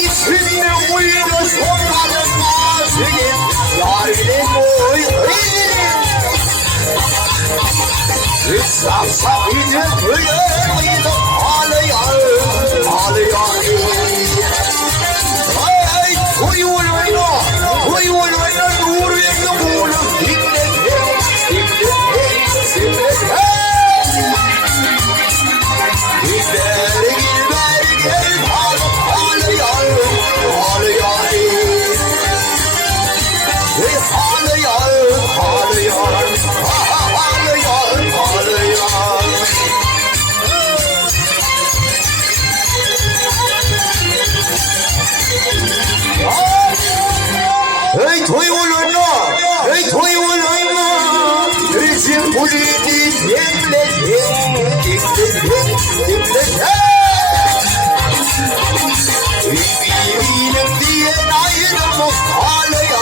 içimde uyuyor sonların mazinin yarine boy Saf idi kıyır ağlayan Ay uyuyor nur yanı bulur dinlet Hey toyuluna, hey toyuluna, bizim kulübü demledim. Eminim diye ayrılmış ağlayan.